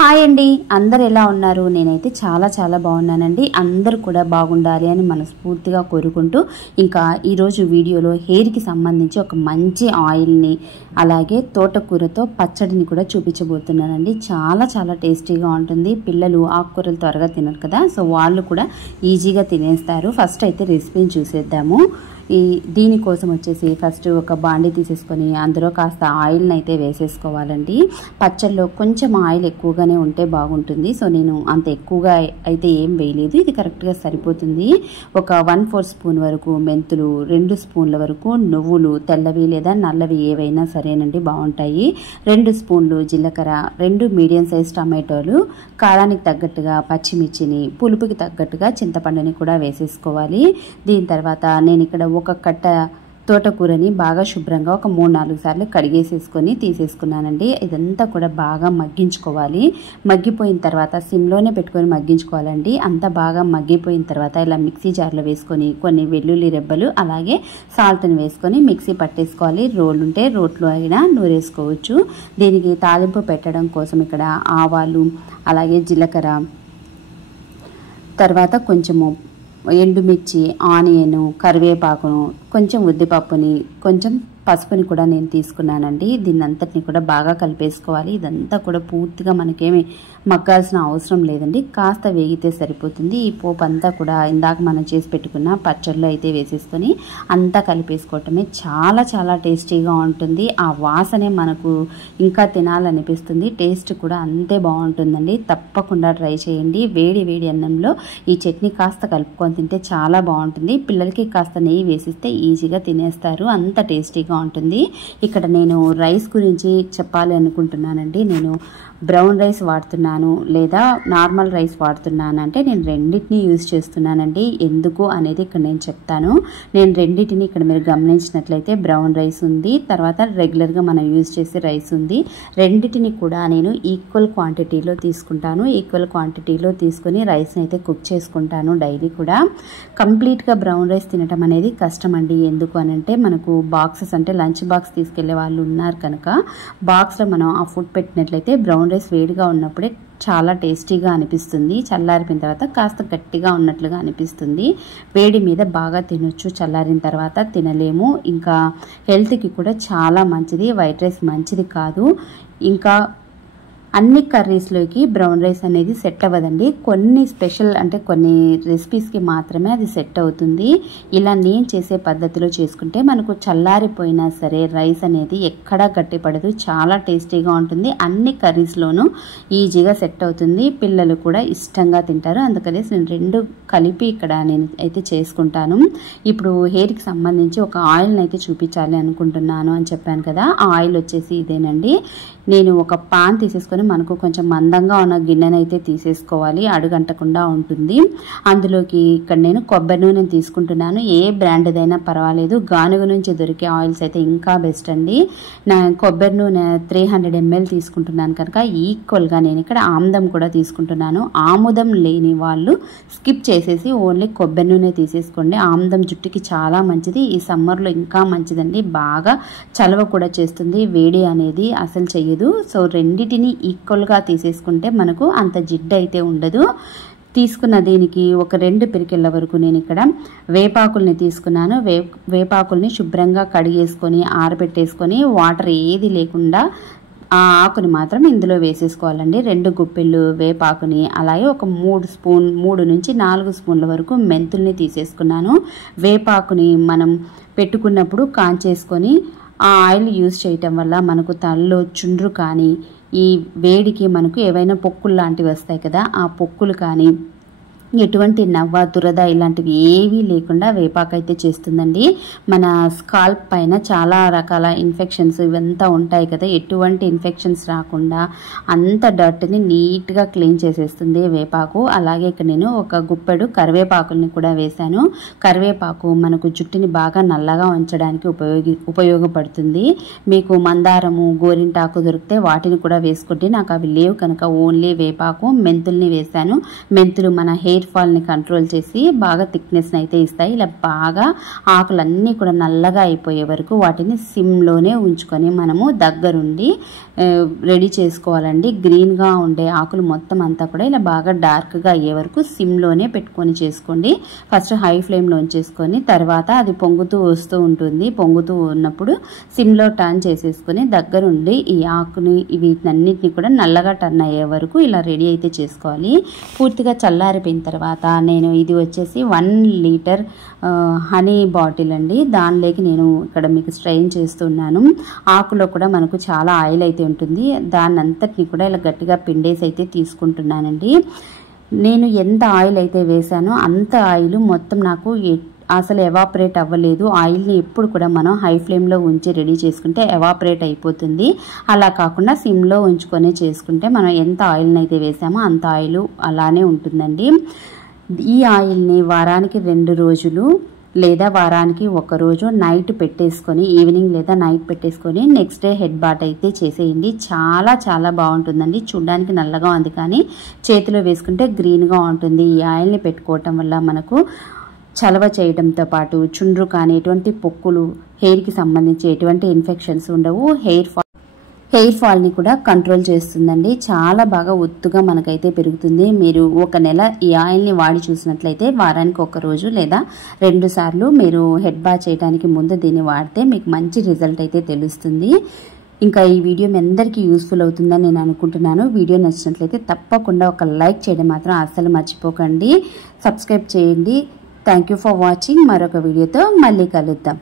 Hi అండి, అందరు ఎలా ఉన్నారు? నేనైతే చాలా బాగున్నానండి. అందరూ కూడా బాగుండాలి అని మనస్ఫూర్తిగా కోరుకుంటూ ఇంకా ఈరోజు వీడియోలో హెయిర్కి సంబంధించి ఒక మంచి ఆయిల్ని అలాగే తోటకూరతో పచ్చడిని కూడా చూపించబోతున్నానండి. చాలా టేస్టీగా ఉంటుంది. పిల్లలు ఆకుకూరలు త్వరగా తినరు కదా, సో వాళ్ళు కూడా ఈజీగా తినేస్తారు. ఫస్ట్ అయితే రెసిపీని చూసేద్దాము. దీనికోసం వచ్చేసి ఫస్ట్ ఒక బాండీ తీసేసుకొని అందులో కాస్త ఆయిల్ని అయితే వేసేసుకోవాలండి. పచ్చళ్ళలో కొంచెం ఆయిల్ ఎక్కువగానే ఉంటే బాగుంటుంది. సో నేను అంత ఎక్కువగా అయితే ఏం వేయలేదు, ఇది కరెక్ట్గా సరిపోతుంది. ఒక 1/4 స్పూన్ వరకు మెంతులు, 2 స్పూన్ల వరకు నువ్వులు, తెల్లవి లేదా నల్లవి ఏవైనా సరేనండి, బాగుంటాయి. 2 స్పూన్లు జీలకర్ర, 2 మీడియం సైజ్ టమాటోలు, కారానికి తగ్గట్టుగా పచ్చిమిర్చిని, పులుపుకి తగ్గట్టుగా చింతపండుని కూడా వేసేసుకోవాలి. దీని తర్వాత నేను ఇక్కడ ఒక కట్ట తోటకూరని బాగా శుభ్రంగా ఒక 3-4 సార్లు కడిగేసేసుకొని తీసేసుకున్నానండి. ఇదంతా కూడా బాగా మగ్గించుకోవాలి. మగ్గిపోయిన తర్వాత సిమ్లోనే పెట్టుకొని మగ్గించుకోవాలండి. అంతా బాగా మగ్గిపోయిన తర్వాత ఇలా మిక్సీ జార్లో వేసుకొని కొన్ని వెల్లుల్లి రెబ్బలు అలాగే సాల్ట్ని వేసుకొని మిక్సీ పట్టేసుకోవాలి. రోలు ఉంటే రోట్లో అయినా నూరేసుకోవచ్చు. దీనికి తాలింపు పెట్టడం కోసం ఇక్కడ ఆవాలు అలాగే జీలకర్ర, తర్వాత కొంచెము ఎండుమిర్చి, ఆనియన్, కరివేపాకును, కొంచెం ఉద్దిపప్పుని, కొంచెం పసుపుని కూడా నేను తీసుకున్నానండి. దీన్ని అంతటిని కూడా బాగా కలిపేసుకోవాలి. ఇదంతా కూడా పూర్తిగా మనకేమి మగ్గాల్సిన అవసరం లేదండి, కాస్త వేగితే సరిపోతుంది. ఈ పోపు అంతా కూడా ఇందాక మనం చేసి పెట్టుకున్న పచ్చళ్ళు అయితే వేసేసుకొని అంతా కలిపేసుకోవటమే చాలా టేస్టీగా ఉంటుంది. ఆ వాసనే మనకు ఇంకా తినాలనిపిస్తుంది. టేస్ట్ కూడా అంతే బాగుంటుందండి. తప్పకుండా ట్రై చేయండి. వేడి అన్నంలో ఈ చట్నీ కాస్త కలుపుకొని తింటే చాలా బాగుంటుంది. పిల్లలకి కాస్త నెయ్యి వేసిస్తే ఈజీగా తినేస్తారు, అంత టేస్టీగా ఉంటుంది. ఇక్కడ నేను రైస్ గురించి చెప్పాలి అనుకుంటున్నానండి. నేను బ్రౌన్ రైస్ వాడుతున్నాను లేదా నార్మల్ రైస్ వాడుతున్నాను అంటే నేను రెండింటిని యూజ్ చేస్తున్నానండి. ఎందుకు అనేది ఇక్కడ నేను చెప్తాను. నేను రెండింటిని ఇక్కడ మీరు గమనించినట్లయితే బ్రౌన్ రైస్ ఉంది, తర్వాత రెగ్యులర్గా మనం యూజ్ చేసే రైస్ ఉంది. రెండింటిని కూడా నేను ఈక్వల్ క్వాంటిటీలో తీసుకుంటాను. ఈక్వల్ క్వాంటిటీలో తీసుకొని రైస్ని అయితే కుక్ చేసుకుంటాను డైలీ కూడా. కంప్లీట్గా బ్రౌన్ రైస్ తినటం అనేది కష్టం అండి. ఎందుకు అనంటే మనకు బాక్సెస్ అంటే లంచ్ బాక్స్ తీసుకెళ్లే వాళ్ళు ఉన్నారు కనుక బాక్స్లో మనం ఆ ఫుడ్ పెట్టినట్లయితే బ్రౌన్ రైస్ వేడిగా ఉన్నప్పుడే చాలా టేస్టీగా అనిపిస్తుంది. చల్లారిపోయిన తర్వాత కాస్త గట్టిగా ఉన్నట్లుగా అనిపిస్తుంది. వేడి మీద బాగా తినొచ్చు, చల్లారిన తర్వాత తినలేము. ఇంకా హెల్త్కి కూడా చాలా మంచిది. వైట్ రైస్ మంచిది కాదు. ఇంకా అన్ని కర్రీస్లోకి బ్రౌన్ రైస్ అనేది సెట్ అవ్వదండి. కొన్ని స్పెషల్ అంటే కొన్ని రెసిపీస్కి మాత్రమే అది సెట్ అవుతుంది. ఇలా నేను చేసే పద్ధతిలో చేసుకుంటే మనకు చల్లారిపోయినా సరే రైస్ అనేది ఎక్కడా గట్టిపడదు, చాలా టేస్టీగా ఉంటుంది. అన్ని కర్రీస్లోనూ ఈజీగా సెట్ అవుతుంది. పిల్లలు కూడా ఇష్టంగా తింటారు. అందుకనేసి నేను రెండు కలిపి ఇక్కడ నేను అయితే చేసుకుంటాను. ఇప్పుడు హెయిర్కి సంబంధించి ఒక ఆయిల్ని అయితే చూపించాలి అనుకుంటున్నాను అని చెప్పాను కదా. ఆ ఆయిల్ వచ్చేసి ఇదేనండి. నేను ఒక పాన్ తీసేసుకొని మనకు కొంచెం మందంగా ఉన్న గిన్నెను అయితే తీసేసుకోవాలి, అడుగంటకుండా ఉంటుంది. అందులోకి ఇక్కడ నేను కొబ్బరి నూనెను తీసుకుంటున్నాను. ఏ బ్రాండ్దైనా పర్వాలేదు, గానుగ నుంచి దొరికే ఆయిల్స్ అయితే ఇంకా బెస్ట్ అండి. నా కొబ్బరి నూనె 300 ml తీసుకుంటున్నాను కనుక ఈక్వల్గా నేను ఇక్కడ ఆముదం కూడా తీసుకుంటున్నాను. ఆముదం లేని వాళ్ళు స్కిప్ చేసేసి ఓన్లీ కొబ్బరి నూనె తీసేసుకోండి. ఆముదం జుట్టుకి చాలా మంచిది. ఈ సమ్మర్లో ఇంకా మంచిదండి. బాగా చలవ కూడా చేస్తుంది. వేడి అనేది అసలు చెయ్యదు. సో రెండింటిని ఈక్వల్గా తీసేసుకుంటే మనకు అంత జిడ్డు అయితే ఉండదు. తీసుకున్న దీనికి ఒక 2 పిరికెళ్ళ వరకు నేను ఇక్కడ వేపాకుల్ని తీసుకున్నాను. వేపాకుల్ని శుభ్రంగా కడిగేసుకొని ఆరబెట్టేసుకొని వాటర్ ఏది లేకుండా ఆ ఆకుని మాత్రం ఇందులో వేసేసుకోవాలండి. 2 గుప్పెళ్ళు వేపాకుని అలాగే ఒక 3 నుంచి 4 స్పూన్ల వరకు మెంతుల్ని తీసేసుకున్నాను. వేపాకుని మనం పెట్టుకున్నప్పుడు కాంచేసుకొని ఆ ఆయిల్ యూజ్ చేయటం వల్ల మనకు తలలో చుండ్రు కానీ ఈ వేడికి మనకు ఏవైనా పొక్కులు లాంటివి వస్తాయి కదా, ఆ పొక్కులు కానీ ఎటువంటి నవ్వ దురద ఇలాంటివి ఏవీ లేకుండా వేపాకు అయితే చేస్తుందండి. మన స్కాల్ప్ పైన చాలా రకాల ఇన్ఫెక్షన్స్ ఇవంతా ఉంటాయి కదా, ఎటువంటి ఇన్ఫెక్షన్స్ రాకుండా అంత డర్ట్ని నీట్గా క్లీన్ చేసేస్తుంది వేపాకు. అలాగే ఇక్కడ నేను ఒక గుప్పెడు కరివేపాకుల్ని కూడా వేశాను. కరివేపాకు మనకు జుట్టుని బాగా నల్లగా ఉంచడానికి ఉపయోగపడుతుంది. మీకు మందారము, గోరింటాకు దొరికితే వాటిని కూడా వేసుకుంటే నాకు అవి లేవు కనుక ఓన్లీ వేపాకు మెంతుల్ని వేశాను. మెంతులు మన హెయిర్ హెయిర్ ఫాల్ని కంట్రోల్ చేసి బాగా థిక్నెస్ని అయితే ఇస్తాయి. ఇలా బాగా ఆకులన్నీ కూడా నల్లగా అయిపోయే వరకు వాటిని సిమ్లోనే ఉంచుకొని మనము దగ్గరుండి రెడీ చేసుకోవాలండి. గ్రీన్గా ఉండే ఆకులు మొత్తం అంతా కూడా ఇలా బాగా డార్క్గా అయ్యే వరకు సిమ్లోనే పెట్టుకొని చేసుకోండి. ఫస్ట్ హై ఫ్లేమ్లో ఉంచేసుకొని తర్వాత అది పొంగుతూ వస్తూ ఉంటుంది. పొంగుతూ ఉన్నప్పుడు సిమ్లో టర్న్ చేసేసుకొని దగ్గరుండి ఈ ఆకుని వీటన్నిటిని కూడా నల్లగా టర్న్ అయ్యే వరకు ఇలా రెడీ అయితే చేసుకోవాలి. పూర్తిగా చల్లారిపోయిన తర్వాత నేను ఇది వచ్చేసి 1 లీటర్ హనీ బాటిల్ అండి. దానిలోకి నేను ఇక్కడ మీకు స్ట్రెయిన్ చేస్తున్నాను. ఆకులో కూడా మనకు చాలా ఆయిల్ అయితే ఉంటుంది. దాన్ని అంతటిని కూడా ఇలా గట్టిగా పిండేసి అయితే తీసుకుంటున్నానండి. నేను ఎంత ఆయిల్ అయితే వేసానో అంత ఆయిల్ మొత్తం నాకు అసలు ఎవాపరేట్ అవ్వలేదు. ఆయిల్ని ఎప్పుడు కూడా మనం హై ఫ్లేమ్లో ఉంచి రెడీ చేసుకుంటే ఎవాపరేట్ అయిపోతుంది. అలా కాకుండా సిమ్లో ఉంచుకొని చేసుకుంటే మనం ఎంత ఆయిల్ని అయితే వేసామో అంత ఆయిల్ అలానే ఉంటుందండి. ఈ ఆయిల్ని వారానికి 2 రోజులు లేదా వారానికి 1 రోజు నైట్ పెట్టేసుకొని ఈవినింగ్ లేదా నైట్ పెట్టేసుకొని నెక్స్ట్ డే హెడ్ బాత్ అయితే చేసేయండి. చాలా చాలా బాగుంటుందండి. చూడడానికి నల్లగా ఉంది కానీ చేతిలో వేసుకుంటే గ్రీన్గా ఉంటుంది. ఈ ఆయిల్ని పెట్టుకోవటం వల్ల మనకు చలవ చేయడంతో పాటు చుండ్రు కానీ ఎటువంటి పొక్కులు హెయిర్కి సంబంధించి ఎటువంటి ఇన్ఫెక్షన్స్ ఉండవు. హెయిర్ ఫాల్ని కూడా కంట్రోల్ చేస్తుందండి. చాలా బాగా ఒత్తుగా మనకైతే పెరుగుతుంది. మీరు 1 నెల ఈ ఆయిల్ని వాడి చూసినట్లయితే వారానికి 1 రోజు లేదా 2 సార్లు మీరు హెడ్ బాత్ చేయడానికి ముందు దీన్ని వాడితే మీకు మంచి రిజల్ట్ అయితే తెలుస్తుంది. ఇంకా ఈ వీడియో మీ అందరికీ యూస్ఫుల్ అవుతుందని నేను అనుకుంటున్నాను. వీడియో నచ్చినట్లయితే తప్పకుండా ఒక లైక్ చేయడం మాత్రం అస్సలు మర్చిపోకండి. సబ్స్క్రైబ్ చేయండి. Thank you for watching. మరొక వీడియోతో మళ్ళీ కలుద్దాం.